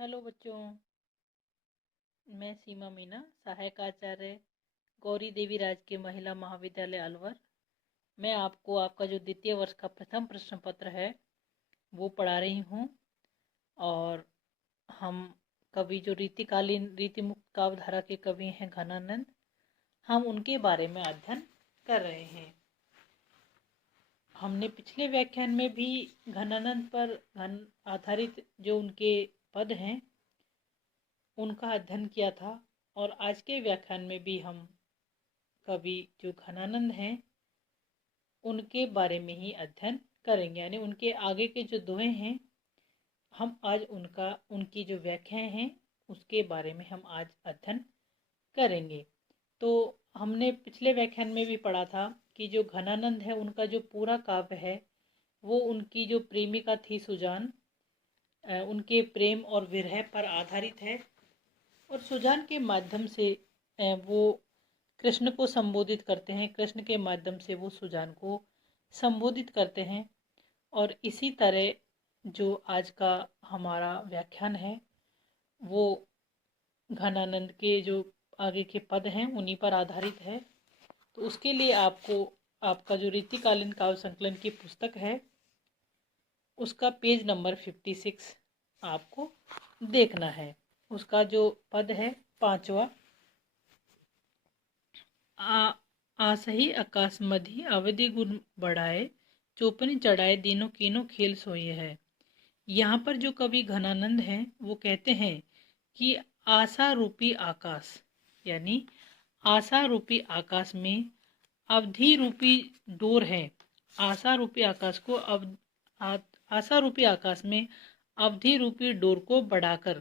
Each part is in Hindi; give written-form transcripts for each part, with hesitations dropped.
हेलो बच्चों, मैं सीमा मीना, सहायक आचार्य गौरी देवी राजकीय महिला महाविद्यालय अलवर। मैं आपको आपका जो द्वितीय वर्ष का प्रथम प्रश्न पत्र है वो पढ़ा रही हूँ। और हम कवि जो रीतिकालीन रीतिमुक्त काव्यधारा के कवि हैं घनानंद, हम उनके बारे में अध्ययन कर रहे हैं। हमने पिछले व्याख्यान में भी घनानंद पर घन आधारित जो उनके पद हैं उनका अध्ययन किया था। और आज के व्याख्यान में भी हम कवि जो घनानंद हैं उनके बारे में ही अध्ययन करेंगे, यानी उनके आगे के जो दोहे हैं हम आज उनकी जो व्याख्याएं हैं उसके बारे में हम आज अध्ययन करेंगे। तो हमने पिछले व्याख्यान में भी पढ़ा था कि जो घनानंद है उनका जो पूरा काव्य है वो उनकी जो प्रेमिका थी सुजान, उनके प्रेम और विरह पर आधारित है। और सुजान के माध्यम से वो कृष्ण को संबोधित करते हैं, कृष्ण के माध्यम से वो सुजान को संबोधित करते हैं। और इसी तरह जो आज का हमारा व्याख्यान है वो घनानंद के जो आगे के पद हैं उन्हीं पर आधारित है। तो उसके लिए आपको आपका जो रीतिकालीन काव्य संकलन की पुस्तक है उसका पेज नंबर 56 आपको देखना है। उसका जो पद है पांचवा, आसही आकाश मधी अवधि गुण बढ़ाए, चौपनी चढ़ाए दीनों कीनों खेल सोए है। यहाँ पर जो कवि घनानंद हैं वो कहते हैं कि आशा रूपी आकाश, यानी आशा रूपी आकाश में अवधि रूपी डोर है। आशा रूपी आकाश को आशा रूपी आकाश में अवधि रूपी डोर को बढ़ाकर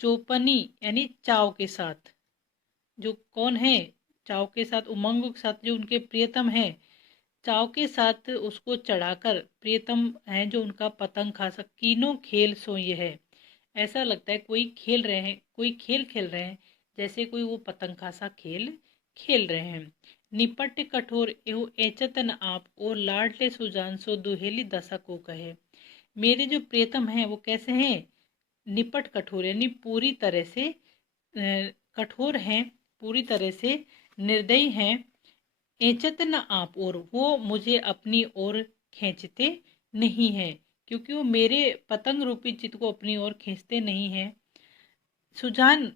चौपनी यानी चाव के साथ, जो कौन है चाव के साथ, उमंग के साथ, जो उनके प्रियतम है चाव के साथ उसको चढ़ाकर प्रियतम है जो उनका पतंग खा सक कीनों खेल सोए है। ऐसा लगता है कोई खेल रहे हैं, कोई खेल खेल रहे हैं, जैसे कोई वो पतंग खासा खेल खेल रहे हैं। निपट कठोर एहो एचतन आप और लाडले सुजान सो दुहेली दशा को कहे। मेरे जो प्रियतम हैं वो कैसे हैं? निपट कठोर यानी पूरी तरह से कठोर हैं, पूरी तरह से निर्दयी हैं। एचत न आप और वो मुझे अपनी ओर खींचते नहीं हैं, क्योंकि वो मेरे पतंग रूपी चित्त को अपनी ओर खींचते नहीं हैं। सुजान,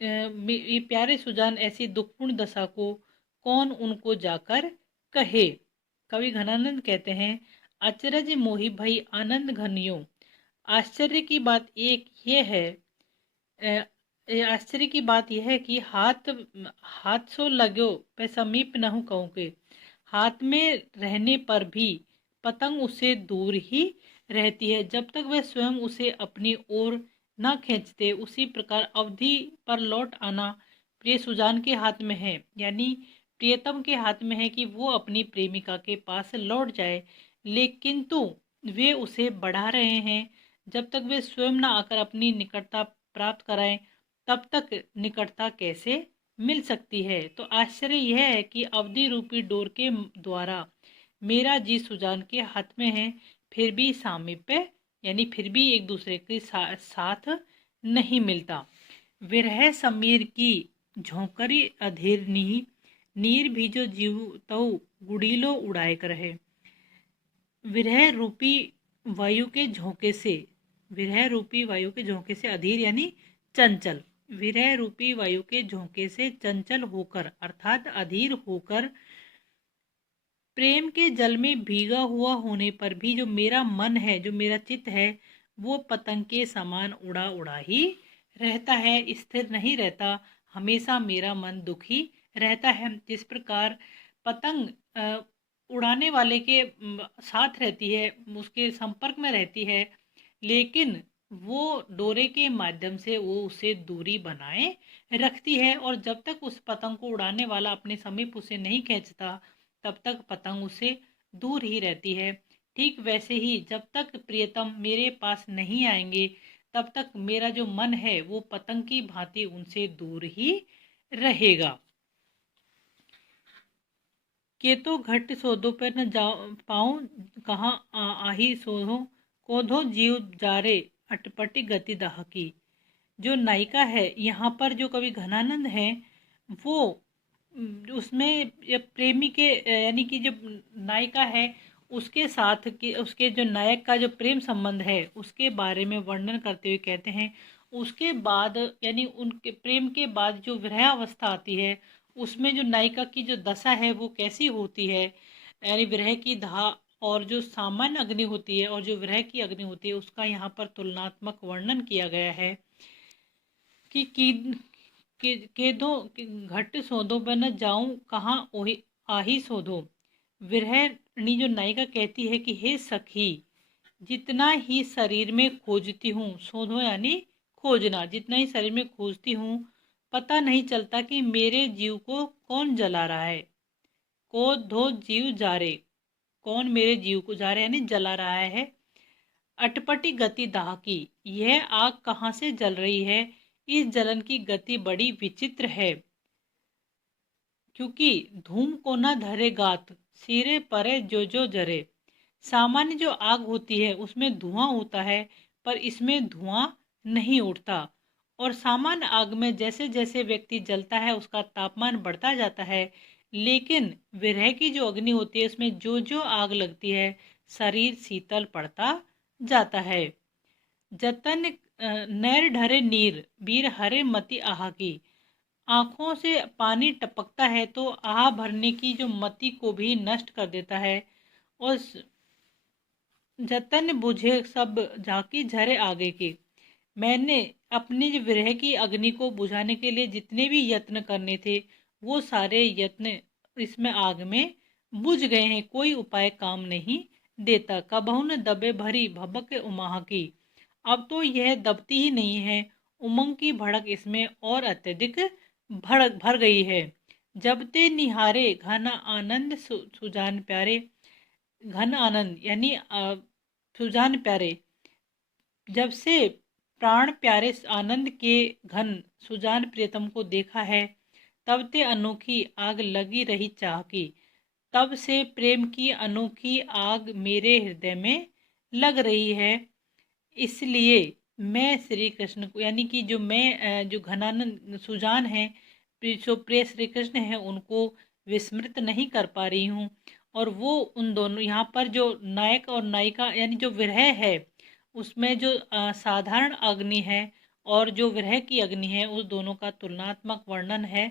ये प्यारे सुजान ऐसी दुखपूर्ण दशा को कौन उनको जाकर कहे। कवि घनानंद कहते हैं, अचरज मोहि भई आनंद घनियो। आश्चर्य की बात एक ये है, आश्चर्य की बात यह है कि हाथ सो लगो पे समीप न हूँ कहूँ के। हाथ में रहने पर भी पतंग उससे दूर ही रहती है जब तक वह स्वयं उसे अपनी ओर न खींचते। उसी प्रकार अवधि पर लौट आना प्रिय सुजान के हाथ में है, यानी प्रियतम के हाथ में है कि वो अपनी प्रेमिका के पास लौट जाए, लेकिन तो वे उसे बढ़ा रहे हैं। जब तक वे स्वयं न आकर अपनी निकटता प्राप्त कराएं तब तक निकटता कैसे मिल सकती है। तो आश्चर्य यह है कि अवधि रूपी डोर के द्वारा मेरा जी सुजान के हाथ में है, फिर भी सामीप्य यानी फिर भी एक दूसरे के साथ नहीं मिलता। विरह समीर की झोंकरी अधीर नीर भी जो जीव तऊ गुड़ीलो उड़ाए कर है। विरह रूपी वायु के झोंके से, विरह रूपी वायु के झोंके से अधीर यानी चंचल, विरह रूपी वायु के झोंके से चंचल होकर अर्थात अधीर होकर प्रेम के जल में भीगा हुआ होने पर भी जो मेरा मन है, जो मेरा चित्त है, वो पतंग के समान उड़ा उड़ा ही रहता है, स्थिर नहीं रहता। हमेशा मेरा मन दुखी रहता है। जिस प्रकार पतंग उड़ाने वाले के साथ रहती है, उसके संपर्क में रहती है, लेकिन वो डोरे के माध्यम से वो उसे दूरी बनाए रखती है। और जब तक उस पतंग को उड़ाने वाला अपने समीप उसे नहीं खींचता तब तक पतंग उसे दूर ही रहती है। ठीक वैसे ही जब तक प्रियतम मेरे पास नहीं आएंगे तब तक मेरा जो मन है वो पतंग की भांति उनसे दूर ही रहेगा। के तो घट सोदो पर न जा पाऊं, कहाँ आही सोहो कोधो जीव जारे अटपटी गति दाहकी। जो नायिका है यहाँ पर जो कवि घनानंद है वो उसमें ये प्रेमी के यानी कि जो नायिका है उसके साथ की उसके जो नायक का जो प्रेम संबंध है उसके बारे में वर्णन करते हुए कहते हैं। उसके बाद यानी उनके प्रेम के बाद जो विरह अवस्था आती है उसमें जो नायिका की जो दशा है वो कैसी होती है, यानी विरह की दाह और जो सामान्य अग्नि होती है और जो विरह की अग्नि होती है उसका यहाँ पर तुलनात्मक वर्णन किया गया है कि के दो घट सोधो पर न जाऊं कहाँ ओही आही सोधो। विरहणी जो नायिका कहती है कि हे सखी, जितना ही शरीर में खोजती हूँ, सोधो यानी खोजना, जितना ही शरीर में खोजती हूँ पता नहीं चलता कि मेरे जीव को कौन जला रहा है। को धो जीव जा रे, कौन मेरे जीव को जा रहा है यानी जला रहा है। अटपटी गति दाह की, यह आग कहाँ से जल रही है, इस जलन की गति बड़ी विचित्र है। क्योंकि धूम को न धरे गात, सिरे परे जो जो जरे। सामान्य जो आग होती है उसमें धुआं होता है पर इसमें धुआं नहीं उठता, और सामान्य आग में जैसे जैसे व्यक्ति जलता है उसका तापमान बढ़ता जाता है, लेकिन विरह की जो अग्नि होती है उसमें जो जो आग लगती है शरीर शीतल पड़ता जाता है। जतन नैर ढरे नीर, बीर हरे मति आहा की। आंखों से पानी टपकता है तो आह भरने की जो मति को भी नष्ट कर देता है। और जतन बुझे सब झांकी झरे आगे की। मैंने अपनी जो विरह की अग्नि को बुझाने के लिए जितने भी यत्न करने थे वो सारे यत्न इसमें आग में बुझ गए हैं, कोई उपाय काम नहीं देता। कबहू न दबे भरी भबक उमाह की। अब तो यह दबती ही नहीं है, उमंग की भड़क इसमें और अत्यधिक भर गई है। जब ते निहारे घन आनंद सुजान प्यारे, घन आनंद यानी सुजान प्यारे, जब से प्राण प्यारे आनंद के घन सुजान प्रियतम को देखा है तब ते अनोखी आग लगी रही चाह की। तब से प्रेम की अनोखी आग मेरे हृदय में लग रही है। इसलिए मैं श्री कृष्ण को यानी कि जो मैं जो घनानंद सुजान है जो प्रिय श्री कृष्ण है उनको विस्मृत नहीं कर पा रही हूँ। और वो उन दोनों यहाँ पर जो नायक और नायिका यानी जो विरह है उसमें जो साधारण अग्नि है और जो विरह की अग्नि है उस दोनों का तुलनात्मक वर्णन है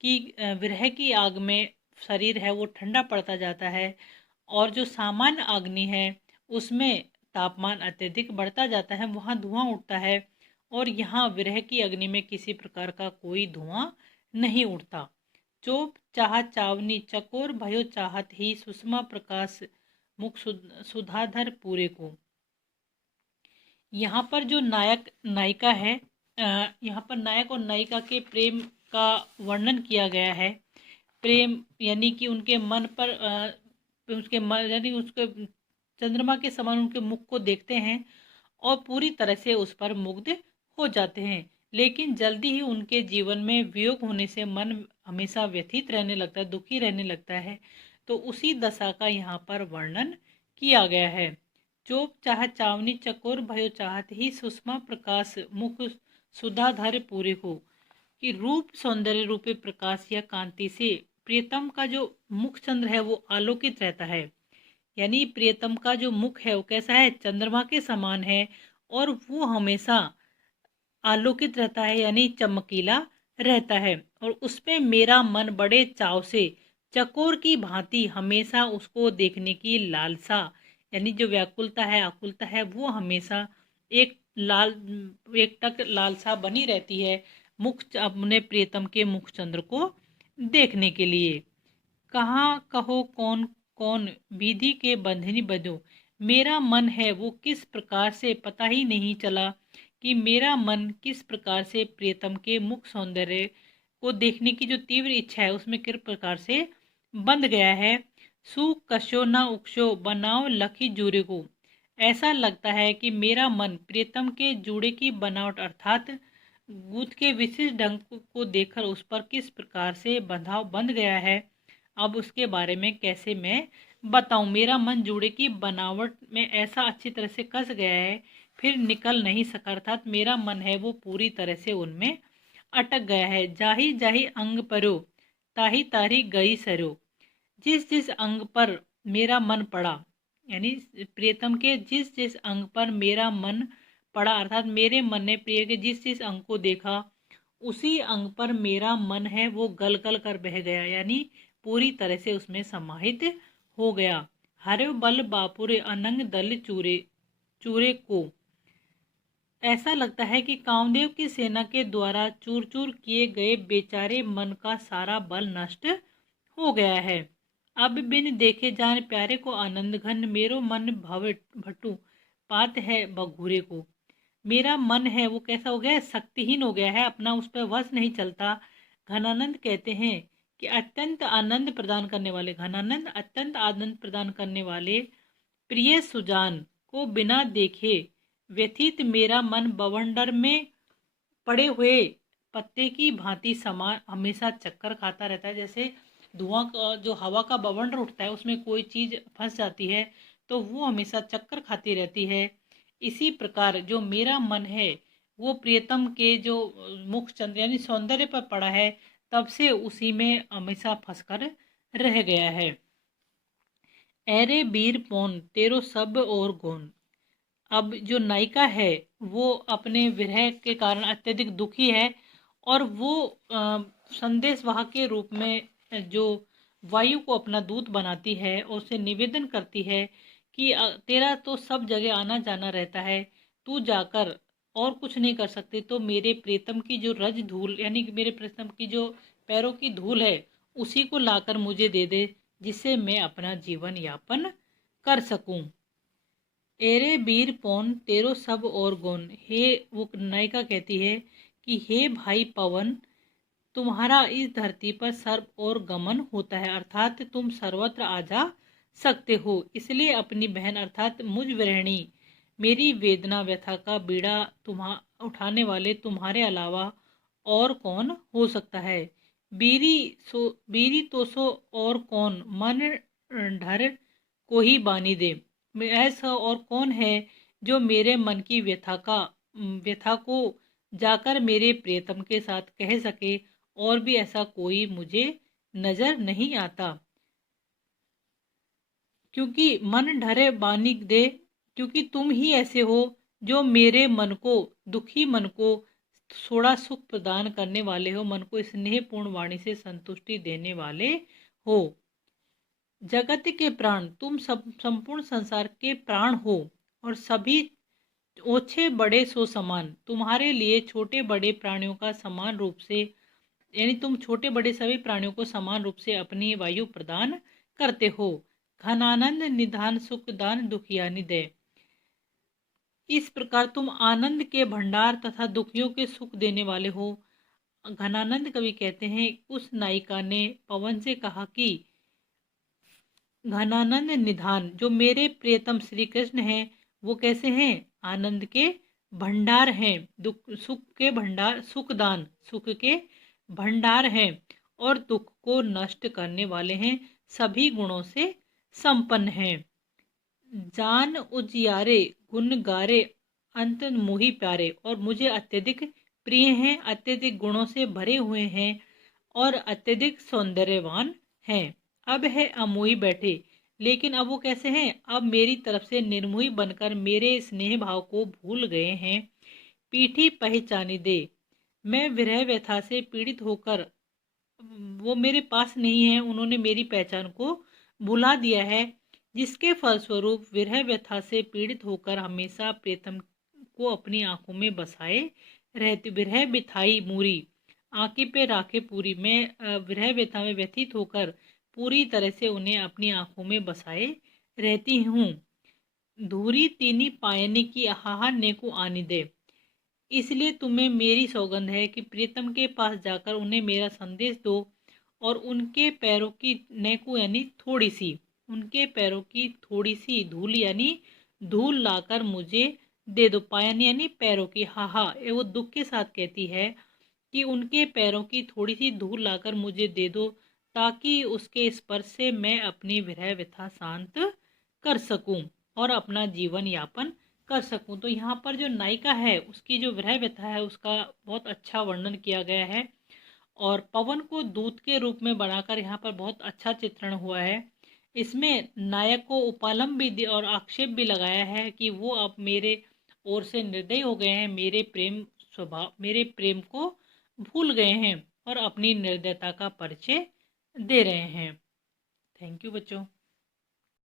कि विरह की आग में शरीर है वो ठंडा पड़ता जाता है और जो सामान्य अग्नि है उसमें तापमान अत्यधिक बढ़ता जाता है, वहाँ धुआं उठता है और यहाँ विरह की अग्नि में किसी प्रकार का कोई धुआं नहीं उठता। चोप चाह चावनी चकोर भयो चाहत ही सुषमा प्रकाश मुख सुधाधर पूरे को। यहाँ पर जो नायक नायिका है यहाँ पर नायक और नायिका के प्रेम का वर्णन किया गया है। प्रेम यानी कि उनके मन पर उसके मन यानी उसके चंद्रमा के समान उनके मुख को देखते हैं और पूरी तरह से उस पर मुग्ध हो जाते हैं, लेकिन जल्दी ही उनके जीवन में वियोग होने से मन हमेशा व्यथित रहने लगता है, दुखी रहने लगता है। तो उसी दशा का यहाँ पर वर्णन किया गया है। चोप चाह चावनी चकोर भयो चाहत ही सुषमा प्रकाश मुख सुधाधर पूरे हो, कि रूप सौंदर्य रूपे प्रकाश या कांति से प्रियतम का जो मुख चंद्र है वो आलोकित रहता है। यानी प्रियतम का जो मुख है वो कैसा है, चंद्रमा के समान है और वो हमेशा आलोकित रहता है यानी चमकीला रहता है। और उस पे मेरा मन बड़े चाव से चकोर की भांति हमेशा उसको देखने की लालसा यानी जो व्याकुलता है आकुलता है वो हमेशा एक टक लालसा बनी रहती है मुख अपने प्रियतम के मुख चंद्र को देखने के लिए। कहाँ कहो कौन कौन विधि के बंधनी बंधो, मेरा मन है वो किस प्रकार से पता ही नहीं चला कि मेरा मन किस प्रकार से प्रियतम के मुख सौंदर्य को देखने की जो तीव्र इच्छा है उसमें किस प्रकार से बंध गया है। सु कशो न उक्षो बनाओ लखी जूरे को, ऐसा लगता है कि मेरा मन प्रियतम के जूड़े की बनावट अर्थात गूथ के विशिष्ट ढंग को देखकर उस पर किस प्रकार से बंधाव बंध गया है। अब उसके बारे में कैसे मैं बताऊं, मेरा मन जूड़े की बनावट में ऐसा अच्छी तरह से कस गया है, फिर निकल नहीं सका, अर्थात मेरा मन है वो पूरी तरह से उनमें अटक गया है। जाही जाही अंग परो ताही तारी गई सरो, जिस जिस अंग पर मेरा मन पड़ा, यानी प्रियतम के जिस जिस अंग पर मेरा मन पड़ा, अर्थात मेरे मन ने प्रिय के जिस जिस अंग को देखा उसी अंग पर मेरा मन है वो गल गल कर बह गया, यानी पूरी तरह से उसमें समाहित हो गया। हरे बल बापुरे अनंग दल चूरे चूरे को, ऐसा लगता है कि कामदेव की सेना के द्वारा चूर चूर किए गए बेचारे मन का सारा बल नष्ट हो गया है। अब बिन देखे जान प्यारे को आनंद घन, मेरो मन भव भटू पात है बघूरे को। मेरा मन है वो कैसा हो गया है, शक्तिहीन हो गया है, अपना उस पर वश नहीं चलता। घनानंद कहते हैं कि अत्यंत आनंद प्रदान करने वाले, घनानंद अत्यंत आनंद प्रदान करने वाले प्रिय सुजान को बिना देखे व्यथित मेरा मन बवंडर में पड़े हुए पत्ते की भांति समान हमेशा चक्कर खाता रहता है। जैसे धुआं जो हवा का बवंडर उठता है उसमें कोई चीज़ फंस जाती है तो वो हमेशा चक्कर खाती रहती है। इसी प्रकार जो मेरा मन है वो प्रियतम के जो मुख चंद्र यानी सौंदर्य पर पड़ा है, तब से उसी में हमेशा फंसकर रह गया है। एरे वीर पौन तेरो सब और गुण, अब जो नायिका है वो अपने विरह के कारण अत्यधिक दुखी है और वो संदेशवाहक के रूप में जो वायु को अपना दूत बनाती है और उसे निवेदन करती है कि तेरा तो सब जगह आना जाना रहता है, तू जाकर और कुछ नहीं कर सकती तो मेरे प्रीतम की जो रज धूल यानी कि मेरे प्रीतम की जो पैरों की धूल है उसी को लाकर मुझे दे दे, जिससे मैं अपना जीवन यापन कर सकूं। एरे वीर पौन तेरो सब और गुण, हे वो नायिका कहती है कि हे भाई पवन, तुम्हारा इस धरती पर सर्व और गमन होता है, अर्थात तुम सर्वत्र आ जा सकते हो। इसलिए अपनी बहन अर्थात मुझ विरहिणी मेरी वेदना व्यथा का बीड़ा उठाने वाले तुम्हारे अलावा और कौन हो सकता है। बीरी तो सो और कौन मन ढर को ही बानी दे, ऐसा और कौन है जो मेरे मन की व्यथा को जाकर मेरे प्रियतम के साथ कह सके, और भी ऐसा कोई मुझे नजर नहीं आता। क्योंकि मन ढरे बानी दे, क्योंकि तुम ही ऐसे हो जो मेरे मन को, दुखी मन को थोड़ा सुख प्रदान करने वाले हो, मन को स्नेहपूर्ण वाणी से संतुष्टि देने वाले हो। जगत के प्राण तुम सब संपूर्ण संसार के प्राण हो और सभी ओछे बड़े सो समान, तुम्हारे लिए छोटे बड़े प्राणियों का समान रूप से यानी तुम छोटे बड़े सभी प्राणियों को समान रूप से अपनी वायु प्रदान करते हो। घनानंद निधान सुख दान दुखिया निदय, इस प्रकार तुम आनंद के भंडार तथा दुखियों के सुख देने वाले हो। घनानंद कवि कहते हैं उस नायिका ने पवन से कहा कि घनानंद निधान जो मेरे प्रियतम श्री कृष्ण हैं वो कैसे हैं, आनंद के भंडार हैं, दुख सुख के भंडार, सुखदान सुख के भंडार हैं और दुख को नष्ट करने वाले हैं, सभी गुणों से संपन्न हैं। जान उजियारे गुण गारे अंत मोहि प्यारे, और मुझे अत्यधिक प्रिय हैं, अत्यधिक गुणों से भरे हुए हैं और अत्यधिक सौंदर्यवान हैं। अब है अमोही बैठे, लेकिन अब वो कैसे हैं, अब मेरी तरफ से निर्मोही बनकर मेरे स्नेह भाव को भूल गए हैं। पीठी पहचानी दे, मैं विरह व्यथा से पीड़ित होकर वो मेरे पास नहीं है, उन्होंने मेरी पहचान को भुला दिया है, जिसके फलस्वरूप विरह व्यथा से पीड़ित होकर हमेशा प्रीतम को अपनी आंखों में बसाए रहती, विरह बिथाई मूरी आंखें पे राखे पूरी, मैं विरह व्यथा में व्यथित होकर पूरी तरह से उन्हें अपनी आंखों में बसाए रहती हूँ। धूरी तीनी पायने की हाहा ने को आनी दे, इसलिए तुम्हें मेरी सौगंध है कि प्रीतम के पास जाकर उन्हें मेरा संदेश दो और उनके पैरों की नेकू यानी थोड़ी सी, उनके पैरों की थोड़ी सी धूल यानी धूल लाकर मुझे दे दो। पायन यानी पैरों की, हाहा वो दुख के साथ कहती है कि उनके पैरों की थोड़ी सी धूल लाकर मुझे दे दो, ताकि उसके स्पर्श से मैं अपनी विरह व्यथा शांत कर सकूं और अपना जीवन यापन कर सकूं। तो यहाँ पर जो नायिका है उसकी जो विरह व्यथा है उसका बहुत अच्छा वर्णन किया गया है, और पवन को दूत के रूप में बनाकर यहाँ पर बहुत अच्छा चित्रण हुआ है। इसमें नायक को उपालम भी और आक्षेप भी लगाया है कि वो अब मेरे ओर से निर्दयी हो गए हैं, मेरे प्रेम को भूल गए हैं और अपनी निर्दयता का परिचय दे रहे हैं। थैंक यू बच्चों।